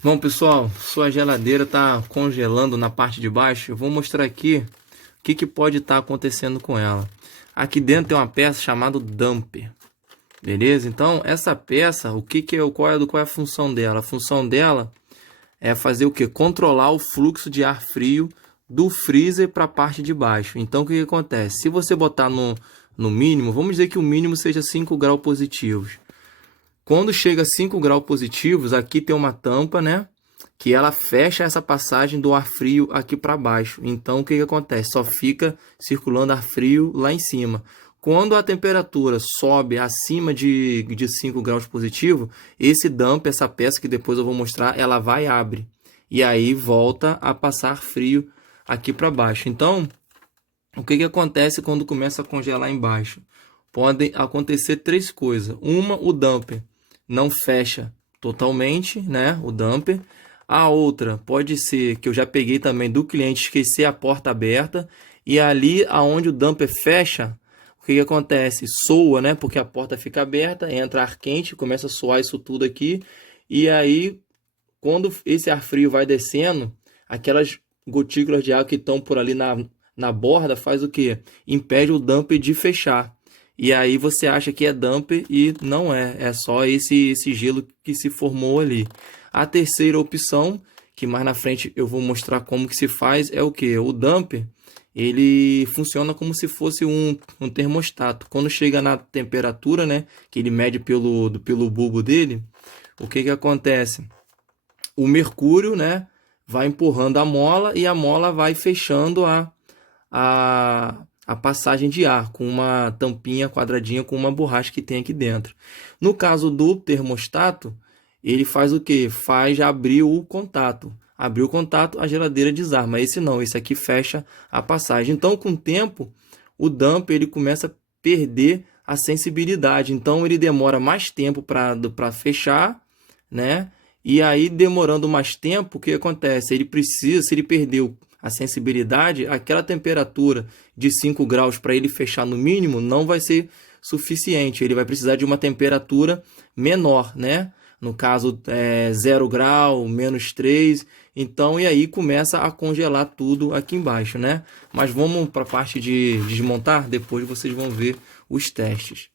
Bom, pessoal, sua geladeira está congelando na parte de baixo. Eu vou mostrar aqui o que pode estar acontecendo com ela. Aqui dentro tem uma peça chamada dumper, beleza? Então, essa peça, qual é a função dela? A função dela é fazer o que? Controlar o fluxo de ar frio do freezer para a parte de baixo. Então, o que acontece? Se você botar no mínimo, vamos dizer que o mínimo seja 5 graus positivos. Quando chega a 5 graus positivos, aqui tem uma tampa, né? Que ela fecha essa passagem do ar frio aqui para baixo. Então, o que acontece? Só fica circulando ar frio lá em cima. Quando a temperatura sobe acima de 5 graus positivo, esse dumper, essa peça que depois eu vou mostrar, ela vai e abre. E aí volta a passar frio aqui para baixo. Então, o que acontece quando começa a congelar embaixo? Podem acontecer três coisas. Uma, o dumper não fecha totalmente, né? O dumper. A outra pode ser que eu já peguei também do cliente esquecer a porta aberta e ali aonde o dumper fecha, o que acontece? Soa, né? Porque a porta fica aberta, entra ar quente, começa a soar isso tudo aqui e aí quando esse ar frio vai descendo, aquelas gotículas de água que estão por ali na borda faz o que? Impede o dumper de fechar. E aí você acha que é dumper e não é. É só esse gelo que se formou ali. A terceira opção, que mais na frente eu vou mostrar como que se faz, é o que? O dumper, ele funciona como se fosse um termostato. Quando chega na temperatura, né, que ele mede pelo bulbo dele, o que acontece? O mercúrio, né, vai empurrando a mola e a mola vai fechando a passagem de ar com uma tampinha quadradinha com uma borracha que tem aqui dentro. No caso do termostato, ele faz o que? Faz abrir o contato. Abrir o contato, a geladeira desarma. Esse não, esse aqui fecha a passagem. Então, com o tempo, o dumper ele começa a perder a sensibilidade. Então, ele demora mais tempo para fechar, né? E aí, demorando mais tempo, o que acontece? Ele precisa, se ele perdeu a sensibilidade, aquela temperatura de 5 graus para ele fechar no mínimo não vai ser suficiente. Ele vai precisar de uma temperatura menor, né? No caso, 0 grau, menos 3. Então, e aí começa a congelar tudo aqui embaixo, né? Mas vamos para a parte de desmontar, depois vocês vão ver os testes.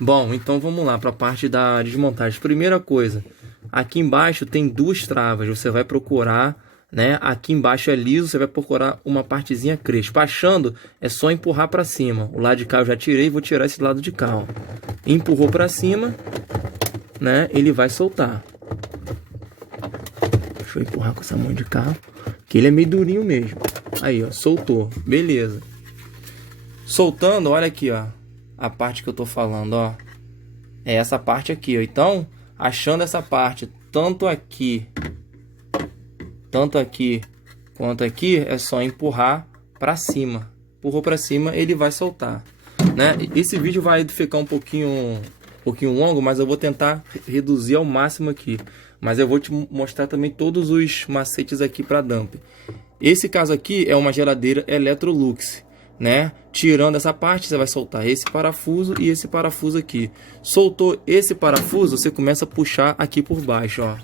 Bom, então vamos lá para a parte da desmontagem. Primeira coisa, aqui embaixo tem duas travas. Você vai procurar, né? Aqui embaixo é liso, você vai procurar uma partezinha crespa. Achando, é só empurrar para cima. O lado de cá eu já tirei, vou tirar esse lado de cá, ó. Empurrou para cima, né? Ele vai soltar. Deixa eu empurrar com essa mão de cá, que ele é meio durinho mesmo. Aí, ó, soltou. Beleza. Soltando, olha aqui, ó. A parte que eu tô falando, ó. É essa parte aqui, ó. Então, achando essa parte, tanto aqui quanto aqui, é só empurrar para cima. Empurrou para cima, ele vai soltar, né? Esse vídeo vai ficar um pouquinho longo, mas eu vou tentar reduzir ao máximo aqui. Mas eu vou te mostrar também todos os macetes aqui para dumper. Esse caso aqui é uma geladeira Electrolux, né? Tirando essa parte, você vai soltar esse parafuso e esse parafuso aqui. Soltou esse parafuso, você começa a puxar aqui por baixo, ó.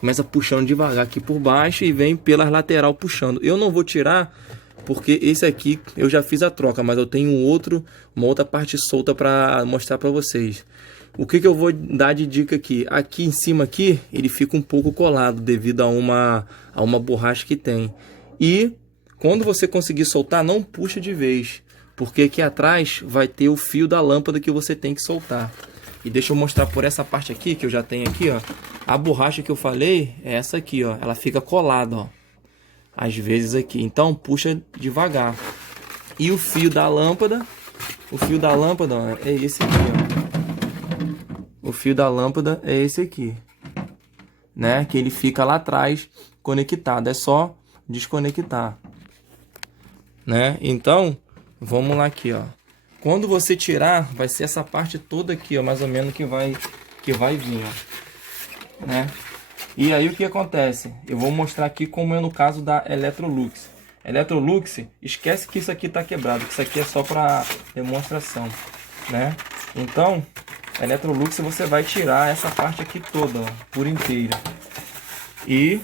Começa puxando devagar aqui por baixo e vem pela lateral puxando. Eu não vou tirar porque esse aqui eu já fiz a troca, mas eu tenho uma outra parte solta para mostrar para vocês. O que eu vou dar de dica aqui? Aqui em cima aqui, ele fica um pouco colado devido a uma borracha que tem. E quando você conseguir soltar, não puxa de vez, porque aqui atrás vai ter o fio da lâmpada que você tem que soltar. E deixa eu mostrar por essa parte aqui, que eu já tenho aqui, ó. A borracha que eu falei é essa aqui, ó. Ela fica colada, ó. Às vezes aqui. Então, puxa devagar. E o fio da lâmpada, ó, é esse aqui, ó. O fio da lâmpada é esse aqui, né? Que ele fica lá atrás conectado. É só desconectar, né? Então, vamos lá aqui, ó. Quando você tirar, vai ser essa parte toda aqui, ó, mais ou menos que vai vir, ó, né? E aí o que acontece? Eu vou mostrar aqui como é no caso da Electrolux. Electrolux, esquece que isso aqui tá quebrado, que isso aqui é só para demonstração, né? Então, Electrolux você vai tirar essa parte aqui toda, ó, por inteira. E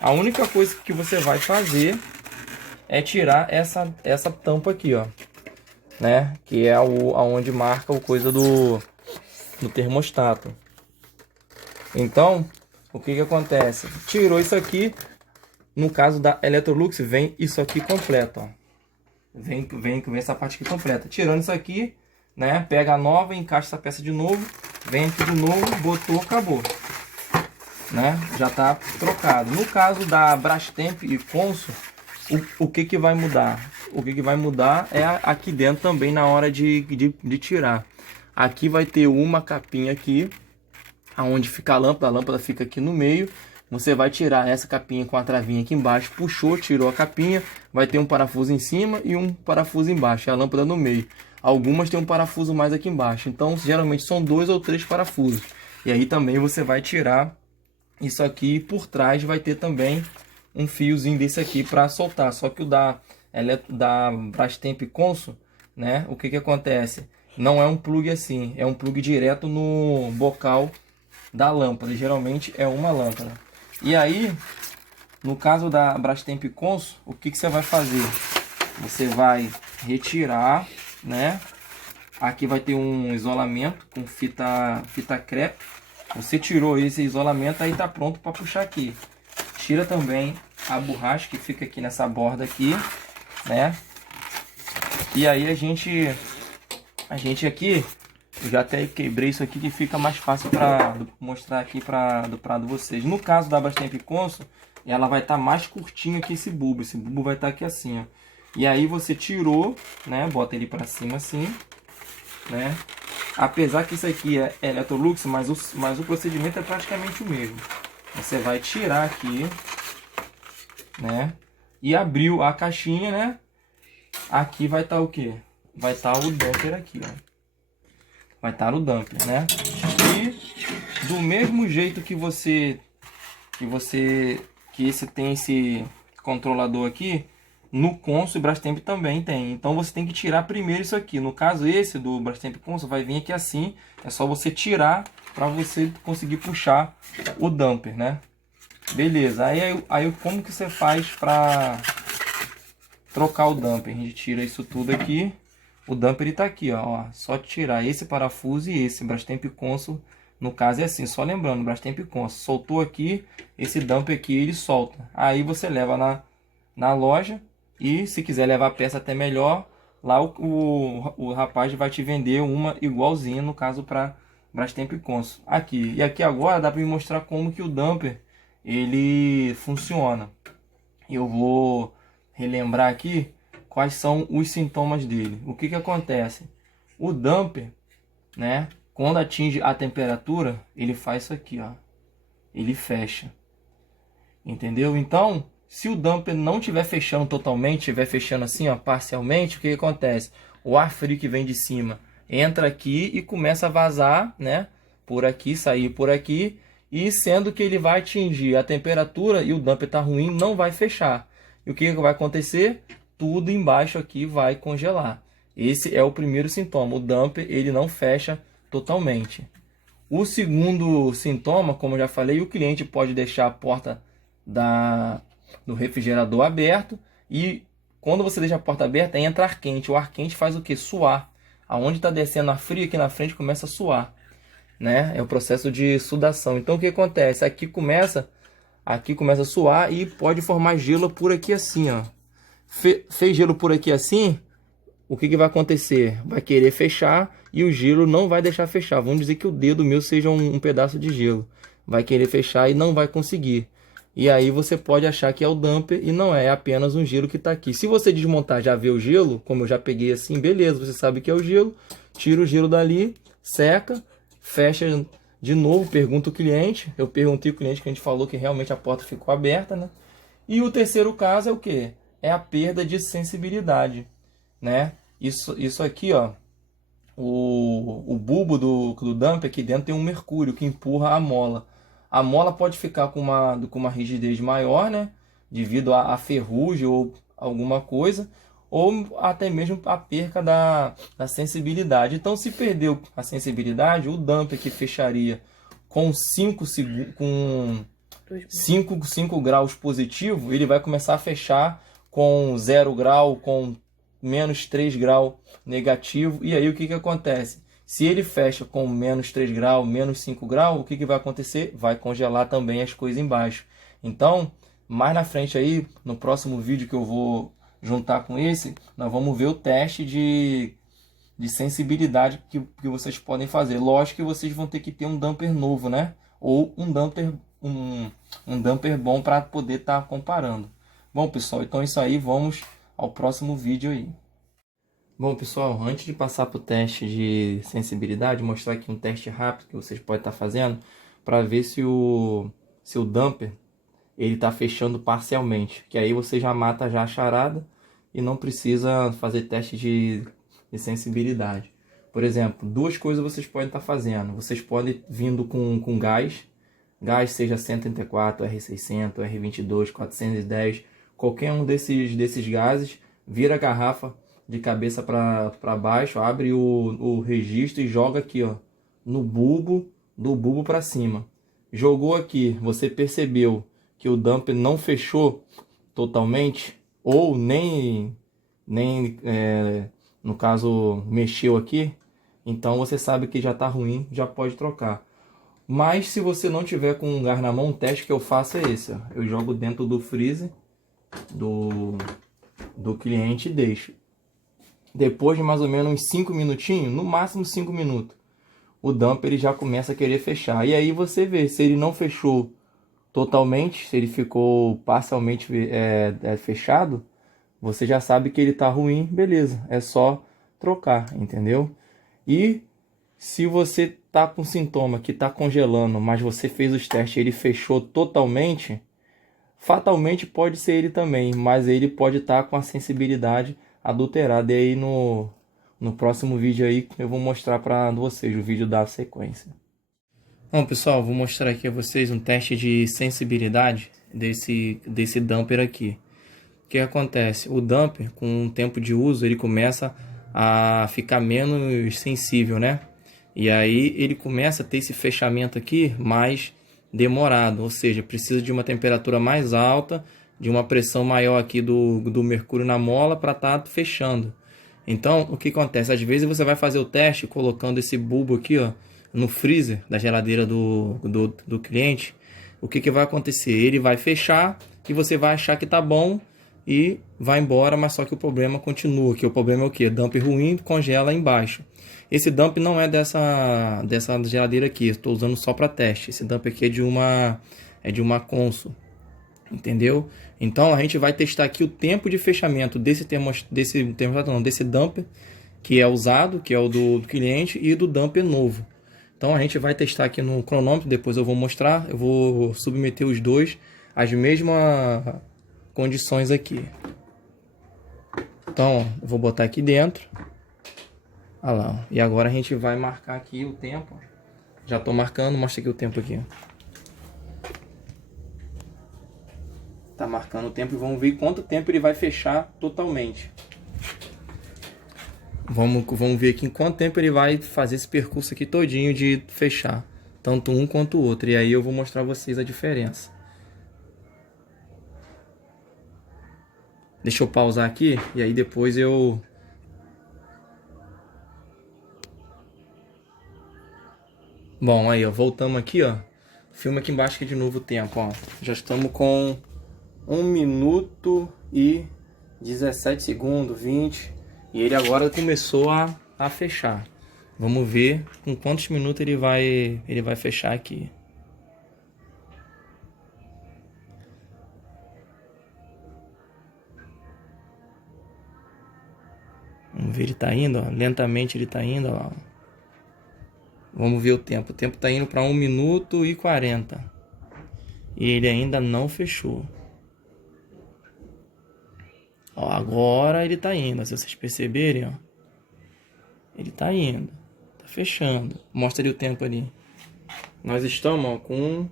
a única coisa que você vai fazer é tirar essa tampa aqui, ó, né? Que é aonde marca o coisa do termostato. Então, o que acontece? Tirou isso aqui, no caso da Electrolux, vem isso aqui completo, ó. Vem essa parte aqui completa. Tirando isso aqui, né? Pega a nova, encaixa essa peça de novo, vem aqui de novo, botou, acabou, né? Já tá trocado. No caso da Brastemp e Consul, o que vai mudar? O que vai mudar é aqui dentro também na hora de tirar. Aqui vai ter uma capinha aqui, aonde fica a lâmpada fica aqui no meio. Você vai tirar essa capinha com a travinha aqui embaixo, puxou, tirou a capinha, vai ter um parafuso em cima e um parafuso embaixo, e a lâmpada no meio. Algumas tem um parafuso mais aqui embaixo, então geralmente são 2 ou 3 parafusos. E aí também você vai tirar isso aqui, e por trás vai ter também um fiozinho desse aqui para soltar. Só que o da Brastemp Consul, né? O que acontece? Não é um plug assim, é um plug direto no bocal da lâmpada. Geralmente é uma lâmpada. E aí, no caso da Brastemp Consul, o que você vai fazer? Você vai retirar, né? Aqui vai ter um isolamento com fita crepe. Você tirou esse isolamento, aí tá pronto para puxar aqui. Tira também a borracha que fica aqui nessa borda aqui, né? E aí a gente aqui, eu já até quebrei isso aqui que fica mais fácil para mostrar aqui para vocês. No caso da Brastemp Consul, ela vai estar mais curtinha que esse bulbo. Esse bulbo vai estar aqui assim, ó. E aí você tirou, né? Bota ele para cima assim, né? Apesar que isso aqui é Electrolux, mas o procedimento é praticamente o mesmo. Você vai tirar aqui, né? E abriu a caixinha, né? Aqui vai estar o que? Vai estar o damper aqui, ó. Vai estar o damper, né? E do mesmo jeito que esse tem esse controlador aqui, no Consul e Brastemp também tem. Então você tem que tirar primeiro isso aqui. No caso esse do Brastemp Consul vai vir aqui assim. É só você tirar para você conseguir puxar o damper, né? Beleza. Aí como que você faz para trocar o damper? A gente tira isso tudo aqui. O damper está aqui, ó. Só tirar esse parafuso e esse. Brastemp Consul, no caso é assim. Só lembrando, Brastemp Consul. Soltou aqui, esse damper aqui ele solta. Aí você leva na loja. E se quiser levar a peça até melhor, lá o rapaz vai te vender uma igualzinha, no caso para Brastemp Consul. Aqui. E aqui agora dá para me mostrar como que o damper ele funciona. Eu vou relembrar aqui quais são os sintomas dele. O que acontece? O damper, né, quando atinge a temperatura, ele faz isso aqui, ó. Ele fecha. Entendeu? Então, se o damper não estiver fechando totalmente, estiver fechando assim, ó, parcialmente, o que acontece? O ar frio que vem de cima entra aqui e começa a vazar, né, por aqui, sair por aqui, e sendo que ele vai atingir a temperatura e o damper está ruim, não vai fechar. E o que vai acontecer? Tudo embaixo aqui vai congelar. Esse é o primeiro sintoma. O damper ele não fecha totalmente. O segundo sintoma, como eu já falei, o cliente pode deixar a porta do refrigerador aberto e quando você deixa a porta aberta entra ar quente. O ar quente faz o que? Suar. Aonde está descendo ar frio aqui na frente começa a suar, né? É o processo de sudação. Então o que acontece? Aqui começa a suar e pode formar gelo por aqui assim, ó. Fez gelo por aqui assim, o que vai acontecer? Vai querer fechar e o gelo não vai deixar fechar. Vamos dizer que o dedo meu seja um pedaço de gelo. Vai querer fechar e não vai conseguir. E aí você pode achar que é o damper e não é apenas um gelo que está aqui. Se você desmontar já vê o gelo, como eu já peguei assim, beleza, você sabe que é o gelo. Tira o gelo dali, seca, fecha de novo, pergunta o cliente. Eu perguntei ao cliente que a gente falou que realmente a porta ficou aberta, né? E o terceiro caso é o quê? É a perda de sensibilidade, né? Isso aqui, ó, o bulbo do damper aqui dentro tem um mercúrio que empurra a mola. A mola pode ficar com uma rigidez maior, né? Devido a ferrugem ou alguma coisa, ou até mesmo a perca da sensibilidade. Então, se perdeu a sensibilidade, o damper que fecharia com 5 graus positivo, ele vai começar a fechar com 0 grau, com menos 3 grau negativo. E aí o que acontece? Se ele fecha com menos 3 graus, menos 5 graus, o que vai acontecer? Vai congelar também as coisas embaixo. Então, mais na frente aí, no próximo vídeo que eu vou juntar com esse, nós vamos ver o teste de sensibilidade que vocês podem fazer. Lógico que vocês vão ter que ter um damper novo, né? Ou um damper bom para poder estar comparando. Bom, pessoal, então é isso aí. Vamos ao próximo vídeo aí. Bom, pessoal, antes de passar para o teste de sensibilidade, mostrar aqui um teste rápido que vocês podem estar fazendo para ver se o damper ele está fechando parcialmente. Que aí você já mata já a charada e não precisa fazer teste de sensibilidade. Por exemplo, duas coisas vocês podem estar fazendo. Vocês podem vindo com gás seja 134, R600, R22, 410, qualquer um desses gases, vira a garrafa de cabeça para baixo, abre o registro e joga aqui, ó, no bulbo, do bulbo para cima. Jogou aqui, você percebeu que o damper não fechou totalmente, ou nem no caso mexeu aqui, então você sabe que já está ruim, já pode trocar. Mas se você não tiver com um gás na mão, o teste que eu faço é esse, ó. Eu jogo dentro do freezer do cliente e deixo. Depois de mais ou menos uns 5 minutinhos, no máximo 5 minutos, o damper ele já começa a querer fechar. E aí você vê se ele não fechou totalmente, se ele ficou parcialmente fechado, você já sabe que ele está ruim, beleza, é só trocar, entendeu? E se você tá com sintoma que está congelando, mas você fez os testes e ele fechou totalmente, fatalmente pode ser ele também, mas ele pode estar com a sensibilidade adulterada. E aí no próximo vídeo aí eu vou mostrar para vocês o vídeo da sequência. Bom, pessoal, vou mostrar aqui a vocês um teste de sensibilidade desse damper aqui. O que acontece? O damper, com o tempo de uso, ele começa a ficar menos sensível, né? E aí ele começa a ter esse fechamento aqui mais demorado, ou seja, precisa de uma temperatura mais alta, de uma pressão maior aqui do mercúrio na mola para estar fechando. Então, o que acontece? Às vezes você vai fazer o teste colocando esse bulbo aqui, ó, no freezer da geladeira do cliente. O que vai acontecer? Ele vai fechar e você vai achar que tá bom e vai embora, mas só que o problema continua. Que o problema é o que? Damper ruim, congela embaixo. Esse dump não é dessa geladeira aqui, estou usando só para teste. Esse dump aqui é de uma Consul, entendeu? Então a gente vai testar aqui o tempo de fechamento desse dumper que é usado, que é o do cliente, e do dumper novo. Então a gente vai testar aqui no cronômetro, depois eu vou mostrar, eu vou submeter os dois às mesmas condições aqui. Então eu vou botar aqui dentro. Olha lá, e agora a gente vai marcar aqui o tempo. Já estou marcando, mostra aqui o tempo aqui. Tá marcando o tempo e vamos ver quanto tempo ele vai fechar totalmente. Vamos ver aqui em quanto tempo ele vai fazer esse percurso aqui todinho de fechar. Tanto um quanto o outro. E aí eu vou mostrar a vocês a diferença. Deixa eu pausar aqui e aí depois eu... Bom, aí ó, voltamos aqui ó. Filma aqui embaixo aqui de novo o tempo, ó. Já estamos com 1 minuto e 17 segundos, 20. E ele agora começou a fechar. Vamos ver com quantos minutos ele vai fechar aqui. Vamos ver, ele tá indo, ó. Lentamente ele tá indo, ó. Vamos ver o tempo. O tempo tá indo para 1 minuto e 40. E ele ainda não fechou. Ó, agora ele tá indo. Se vocês perceberem, ó. Ele tá indo. Tá fechando. Mostra ali o tempo ali. Nós estamos, ó, com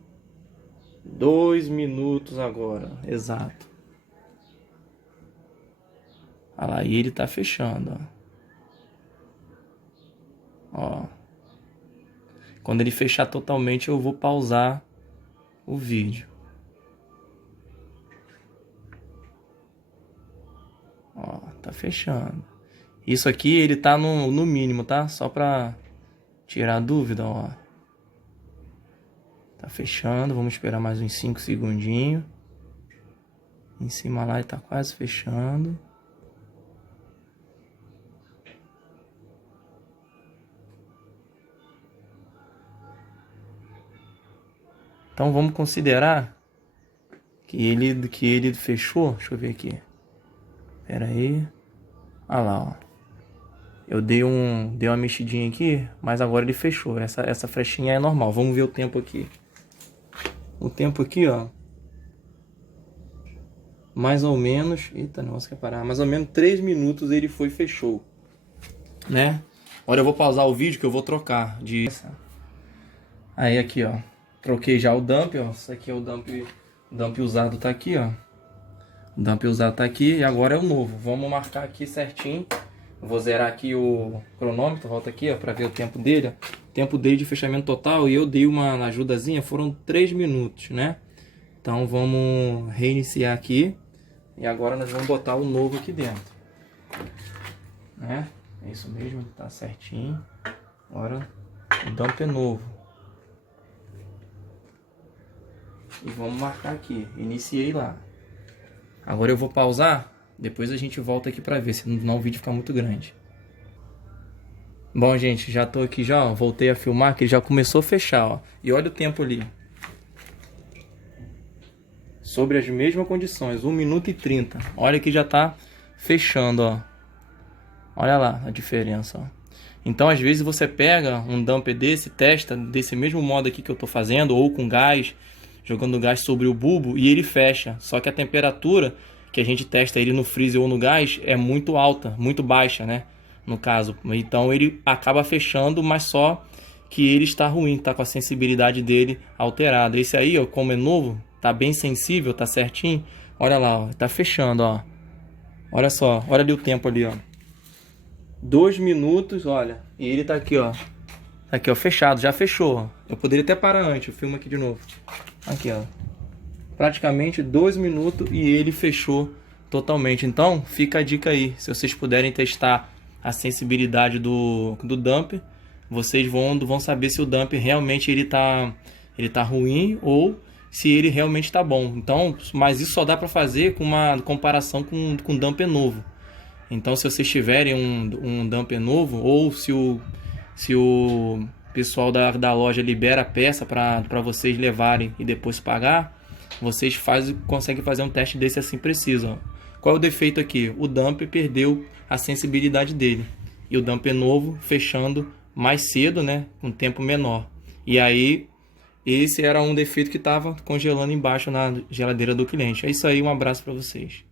2 minutos agora. Exato. Olha lá, e ele tá fechando, ó. Ó. Quando ele fechar totalmente, eu vou pausar o vídeo. fechando. Isso aqui ele tá no mínimo, tá? Só pra tirar a dúvida, ó. Tá fechando, vamos esperar mais uns 5 segundinhos. Em cima lá ele tá quase fechando. Então vamos considerar que ele fechou. Deixa eu ver aqui. Pera aí. Olha lá, ó. Eu dei uma mexidinha aqui, mas agora ele fechou. Essa flechinha é normal. Vamos ver o tempo aqui. O tempo aqui, ó. Mais ou menos... Eita, o negócio quer parar. Mais ou menos 3 minutos ele fechou. Né? Agora eu vou pausar o vídeo que eu vou trocar de... Aí aqui, ó. Troquei já o dump, ó. Isso aqui é o dump usado, tá aqui, ó. O dump usado tá aqui e agora é o novo. Vamos marcar aqui certinho. Vou zerar aqui o cronômetro, volta aqui, ó, para ver o tempo dele. O tempo dele de fechamento total, e eu dei uma ajudazinha, foram 3 minutos, né? Então vamos reiniciar aqui. E agora nós vamos botar o novo aqui dentro. Né? É isso mesmo, tá certinho. Agora o dump é novo. E vamos marcar aqui, iniciei lá. Agora eu vou pausar, depois a gente volta aqui pra ver, senão o vídeo fica muito grande. Bom, gente, já tô aqui já, ó, voltei a filmar, que ele já começou a fechar, ó. E olha o tempo ali. Sobre as mesmas condições, 1 minuto e 30. Olha que já tá fechando, ó. Olha lá a diferença, ó. Então, às vezes você pega um dumper desse, testa desse mesmo modo aqui que eu tô fazendo, ou com gás, jogando gás sobre o bulbo e ele fecha. Só que a temperatura que a gente testa ele no freezer ou no gás é muito alta, muito baixa, né? No caso. Então ele acaba fechando, mas só que ele está ruim, tá com a sensibilidade dele alterada. Esse aí, ó, como é novo, tá bem sensível, tá certinho. Olha lá, ó, tá fechando, ó. Olha só, olha ali o tempo ali, ó. 2 minutos, olha. E ele tá aqui, ó. Tá aqui, ó, fechado, já fechou, ó. Eu poderia até parar antes, eu filmo aqui de novo. Aqui, ó. Praticamente 2 minutos e ele fechou totalmente. Então, fica a dica aí. Se vocês puderem testar a sensibilidade do dumper, vocês vão saber se o dumper realmente ele tá ruim ou se ele realmente tá bom. Então, mas isso só dá para fazer com uma comparação com dumper novo. Então, se vocês tiverem um dumper novo ou se o pessoal da loja libera a peça para vocês levarem e depois pagar, vocês conseguem fazer um teste desse assim preciso. Ó. Qual é o defeito aqui? O dumper perdeu a sensibilidade dele. E o dumper novo fechando mais cedo, né? Com tempo menor. E aí, esse era um defeito que estava congelando embaixo na geladeira do cliente. É isso aí, um abraço para vocês.